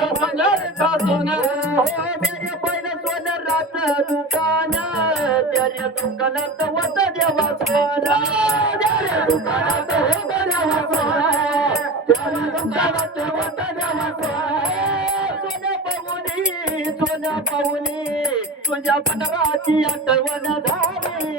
होणार सासून पहिलं सोनं रात दुकान त्याच्या दुकानात होत देवा सोना दुकानात होत देवा सोना त्याच्या दुकानात होत देवा सोना पाहुणी सोना पाहुणी तुझ्या पटराची आठवण झाली.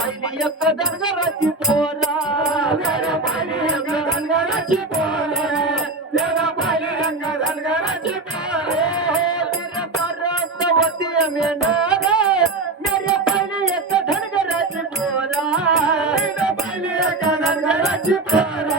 वती एक धनगराची पोरा. अरे पाहिली एक धनगराची पोरा. अरे पाहिली एक धनगराची हो, हो, एक धनगराची पोरा. मेरे पाहिली एक धनगराची पोरा.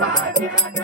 Bye.